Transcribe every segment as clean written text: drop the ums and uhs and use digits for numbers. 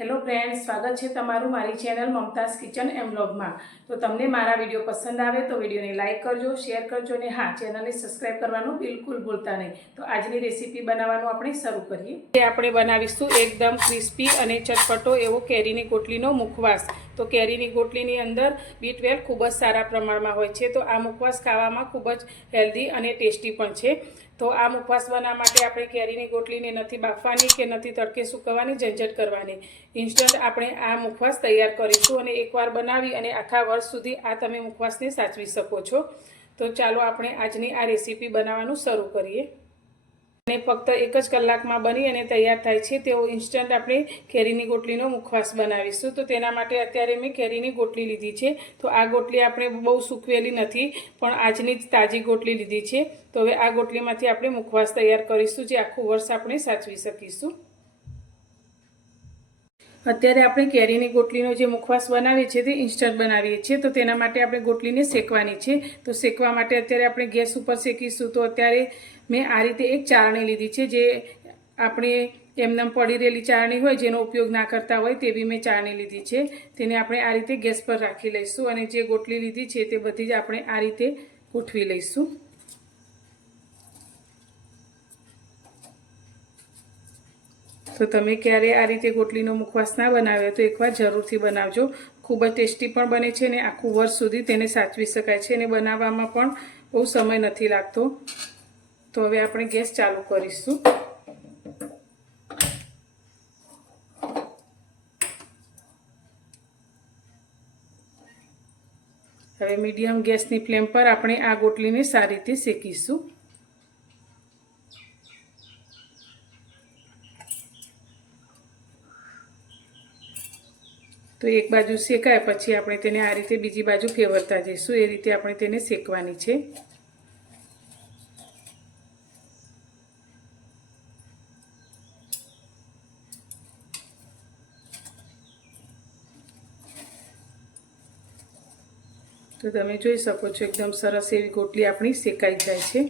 Hello friends, સ્વાગત છે તમારું મારી ચેનલ મમતાઝ કિચન એન્ડ વ્લોગમાં। તો તમને મારા વિડીયો પસંદ આવે તો વિડીયોને લાઇક કરજો, શેર કરજો અને હા, ચેનલને સબસ્ક્રાઇબ કરવાનું બિલકુલ ભૂલતા નહીં। તો આજની રેસીપી બનાવવાનું આપણે શરૂ કરીએ। આપણે બનાવીશું એકદમ ક્રિસ્પી અને ચટપટો એવો કેરીની ગોટલીનો મુખવાસ। તો કેરીની ગોટલીની અંદર B12 ખૂબ જ સારા પ્રમાણમાં હોય છે, તો આ મુખવાસ ખાવામાં ખૂબ જ હેલ્ધી અને ટેસ્ટી પણ છે। તો આ મુખવાસ બનાવવા માટે આપણે કેરીની ગોટલીને નથી બાફવાની કે નથી તડકે સૂકવવાની ઝંઝટ કરવાની, ઇન્સ્ટન્ટ આપણે આ મુખવાસ તૈયાર કરીશું અને એકવાર બનાવી અને આખા વર્ષ સુધી આ તમે મુખવાસને સાચવી શકો છો। તો ચાલો આપણે આજની આ રેસીપી બનાવવાનું શરૂ કરીએ। અને ફક્ત 1 જ કલાકમાં બની અને તૈયાર થાય છે તેવો ઇન્સ્ટન્ટ આપણે કેરીની ગોટલીનો મુખવાસ બનાવીશું। તો તેના માટે અત્યારે મેં કેરીની ગોટલી લીધી છે। તો આ ગોટલી આપણે બહુ સૂકવેલી નથી, પણ આજની જ તાજી ગોટલી લીધી છે। તો હવે આ ગોટલીમાંથી આપણે મુખવાસ તૈયાર કરીશું, જે આખું વર્ષ આપણે સાચવી શકીશું। અત્યારે આપણે કેરીની ગોટલીનો જે મુખવાસ બનાવીએ છીએ તે ઇન્સ્ટન્ટ બનાવીએ છીએ। તો તેના માટે આપણે ગોટલીને શેકવાની છે। તો શેકવા માટે અત્યારે આપણે ગેસ ઉપર શેકીશું। તો અત્યારે મેં આ રીતે એક ચાળણી લીધી છે, જે આપણે એમને પડી રહેલી ચાળણી હોય, જેનો ઉપયોગ ના કરતા હોય તેવી મેં ચાળણી લીધી છે। તેને આપણે આ રીતે ગેસ પર રાખી લઈશું અને જે ગોટલી લીધી છે તે બધી જ આપણે આ રીતે ગોઠવી લઈશું। તો તમે ક્યારે આ રીતે ગોટલીનો મુખવાસ ના બનાવ્યો તો એકવાર જરૂરથી બનાવજો। ખૂબ જ ટેસ્ટી પણ બને છે અને આખું વર્ષ સુધી તેને સાચવી શકાય છે અને બનાવવામાં પણ બહુ સમય નથી લાગતો। તો હવે આપણે ગેસ ચાલુ કરીશું। હવે મીડિયમ ગેસની ફ્લેમ પર આપણે આ ગોટલીને સારી રીતે શેકીશું। તો એક બાજુ શેકાય પછી આપણે તેને આ રીતે બીજી બાજુ ફેરવતા જઈશું, એ રીતે આપણે તેને શેકવાની છે। તો તમે જોઈ શકો છો એકદમ સરસ એવી ગોટલી આપણી શેકાઈ જાય છે।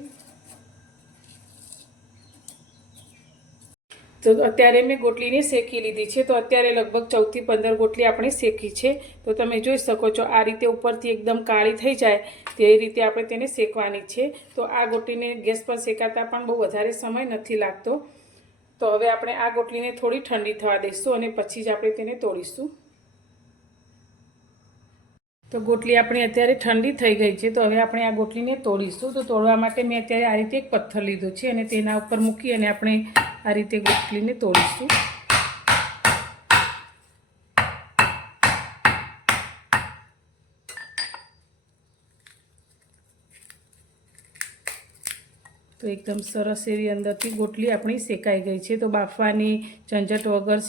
તો અત્યારે મેં ગોટલીને શેકી લીધી છે। તો અત્યારે લગભગ 14 થી 15 ગોટલી આપણે શેકી છે। તો તમે જોઈ શકો છો આ રીતે ઉપરથી એકદમ કાળી થઈ જાય તે રીતે આપણે તેને શેકવાની છે। તો આ ગોટલીને ગેસ પર શેકાતા પણ બહુ વધારે સમય નથી લાગતો। તો હવે આપણે આ ગોટલીને થોડી ઠંડી થવા દઈશું અને પછી જ આપણે તેને તોડીશું। તો ગોટલી આપણી અત્યારે ઠંડી થઈ ગઈ છે। તો હવે આપણે આ ગોટલીને તોડીશું। તો તોડવા માટે મેં અત્યારે આ રીતે એક પથ્થર લીધો છે અને તેના ઉપર મૂકી અને આપણે આ રીતે ગોટલીને તોડીશું। તો એકદમ સરસ એવી અંદરથી ગોટલી આપણી શેકાઈ ગઈ છે। તો બાફવાની ઝંઝટ વગર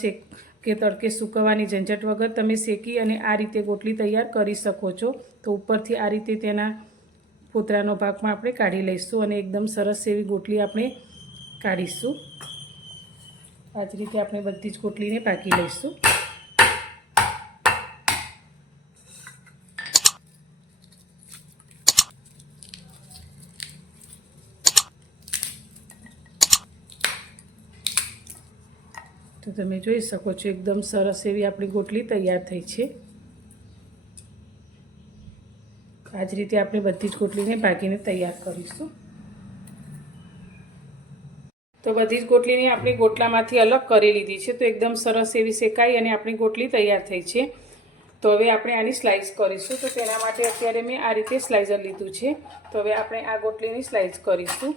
કે તડકે સૂકવવાની ઝંઝટ વગર તમે શેકી અને આ રીતે ગોટલી તૈયાર કરી શકો છો। તો ઉપરથી આ રીતે તેના ફોતરાનો ભાગમાં આપણે કાઢી લઈશું અને એકદમ સરસ એવી ગોટલી આપણે કાઢીશું। આ જ રીતે આપણે બધી જ ગોટલીને પાકી લઈશું। તો તમે જોઈ શકો છો એકદમ સરસ એવી આપણી ગોટલી તૈયાર થઈ છે। આ જ રીતે આપણે બધી જ ગોટલીને ભાગીને તૈયાર કરીશું। તો બધી જ ગોટલીને આપણી ગોટલામાંથી અલગ કરી લીધી છે। તો એકદમ સરસ એવી શેકાઈ અને આપણી ગોટલી તૈયાર થઈ છે। તો હવે આપણે આની સ્લાઇસ કરીશું। તો તેના માટે અત્યારે મેં આ રીતે સ્લાઇસર લીધું છે। તો હવે આપણે આ ગોટલીની સ્લાઇસ કરીશું।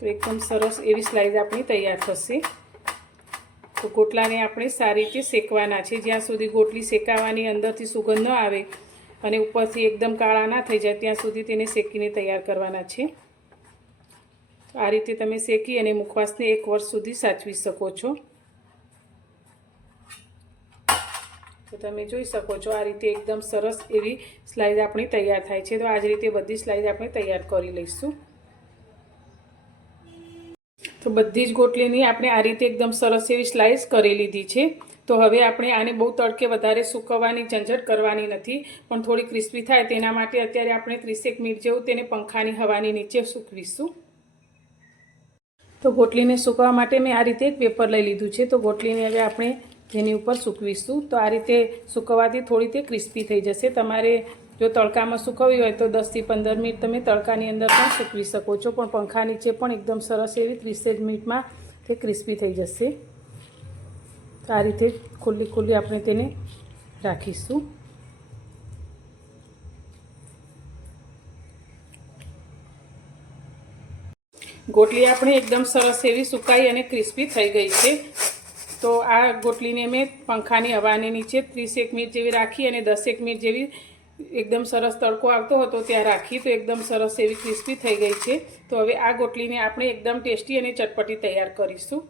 તો એકદમ સરસ એવી સ્લાઇસ આપણી તૈયાર થશે। તો ગોટલાને આપણે સારી રીતે શેકવાના છે, જ્યાં સુધી ગોટલી શેકાવાની અંદરથી સુગંધ ન આવે અને ઉપરથી એકદમ કાળા ના થઈ જાય ત્યાં સુધી તેને શેકીને તૈયાર કરવાના છે। તો આ રીતે તમે શેકી અને મુખવાસને 1 વર્ષ સુધી સાચવી શકો છો। તો તમે જોઈ શકો છો આ રીતે એકદમ સરસ એવી સ્લાઇસ આપણી તૈયાર થાય છે। તો આ જ રીતે બધી સ્લાઇસ આપણે તૈયાર કરી લઈશું। તો બધી જ ગોટલીની આપણે આ રીતે એકદમ સરસ એવી સ્લાઇસ કરી લીધી છે। તો હવે આપણે આને બહુ તડકે વધારે સૂકવવાની ઝંઝટ કરવાની નથી, પણ થોડી ક્રિસ્પી થાય તેના માટે અત્યારે આપણે 30 મિનિટ જેવું તેને પંખાની હવાની નીચે સૂકવીશું। તો ગોટલીને સૂકવવા માટે મેં આ રીતે એક પેપર લઈ લીધું છે. તો ગોટલીને હવે આપણે જેની ઉપર સૂકવીશું. તો આ રીતે સૂકવવાથી થોડી તે ક્રિસ્પી થઈ જશે. તમારે જો તડકામાં સૂકવવી હોય તો 10 થી 15 મિનિટ તમે તડકાની અંદર પણ સૂકવી શકો છો, પણ પંખા નીચે પણ એકદમ સરસ એવી 30 જ મિનિટમાં તે ક્રિસ્પી થઈ જશે. તો આ રીતે ખુલ્લી આપણે તેને રાખીશું. ગોટલી આપણે એકદમ સરસ એવી સુકાઈ અને ક્રિસ્પી થઈ ગઈ છે. તો આ ગોટલીને મેં પંખાની હવાની નીચે 30 મિનિટ જેવી રાખી અને 10 મિનિટ જેવી એકદમ સરસ તડકો આવતો હતો ત્યાં રાખી. તો એકદમ સરસ એવી ક્રિસ્પી થઈ ગઈ છે. તો હવે આ ગોટલીને આપણે એકદમ ટેસ્ટી અને ચટપટી તૈયાર કરીશું.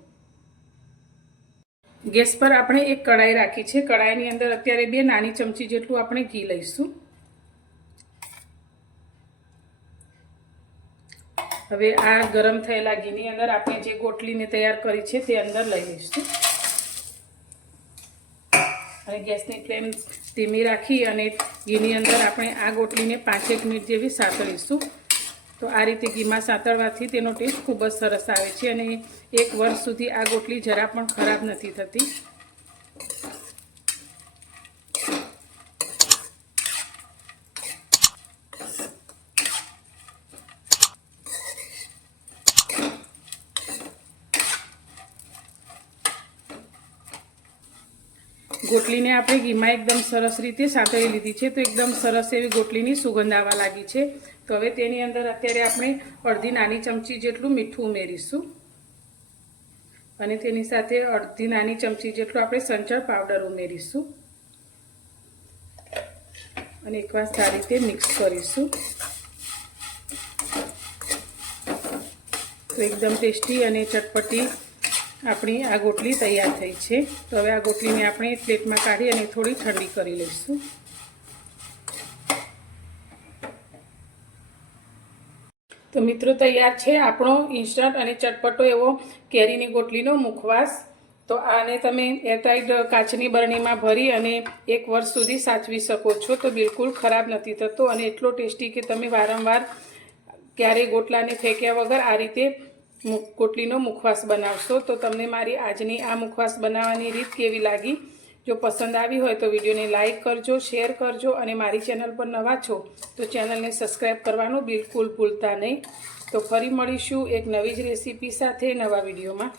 ગેસ પર આપણે એક કઢાઈ રાખી છે. કઢાઈની અંદર અત્યારે 2 નાની ચમચી જેટલું આપણે ઘી લઈશું. હવે આ ગરમ થયેલા ઘીની અંદર આપણે જે ગોટલીને તૈયાર કરી છે તે અંદર લઈ લઈશું અને ગેસની ફ્લેમ ધીમી રાખી અને ઘીની અંદર આપણે આ ગોટલીને 5-1 મિનિટ જેવી સાતળીશું. તો આ રીતે ઘીમાં સાતળવાથી તેનો ટેસ્ટ ખૂબ જ સરસ આવે છે અને 1 વર્ષ સુધી આ ગોટલી જરા પણ ખરાબ નથી થતી. ગોટલીને આપણે ઘીમાં એકદમ સરસ રીતે સાતળી લીધી છે. તો એકદમ સરસ એવી ગોટલીની સુગંધ આવવા લાગી છે. તો હવે તેની અંદર અત્યારે આપણે અડધી નાની ચમચી જેટલું મીઠું ઉમેરીશું અને તેની સાથે અડધી નાની ચમચી જેટલું આપણે સંચળ પાવડર ઉમેરીશું અને એકવાર સારી રીતે મિક્સ કરીશું. તો એકદમ ટેસ્ટી અને ચટપટી આપણી આ ગોટલી તૈયાર થઈ છે. તો હવે આ ગોટલીને આપણે પ્લેટમાં કાઢી અને થોડી ઠંડી કરી લઈશું. તો મિત્રો તૈયાર છે આપણો ઇન્સ્ટન્ટ અને ચટપટો એવો કેરીની ગોટલીનો મુખવાસ. તો આને તમે એરટાઈટ કાચની બરણીમાં ભરી અને 1 વર્ષ સુધી સાચવી શકો છો. તો બિલકુલ ખરાબ નથી થતો અને એટલો ટેસ્ટી કે તમે વારંવાર ક્યારેય ગોટલાને ફેંક્યા વગર આ રીતે ગોટલીનો મુખવાસ બનાવશો. તો તમને મારી આજની આ મુખવાસ બનાવવાની રીત કેવી લાગી? જો પસંદ આવી હોય તો વિડીયોને લાઇક કરજો, શેર કરજો અને મારી ચેનલ પર નવા છો તો ચેનલને સબસ્ક્રાઈબ કરવાનું બિલકુલ ભૂલતા નહીં. તો ફરી મળીશું એક નવી જ રેસીપી સાથે નવા વિડીયોમાં.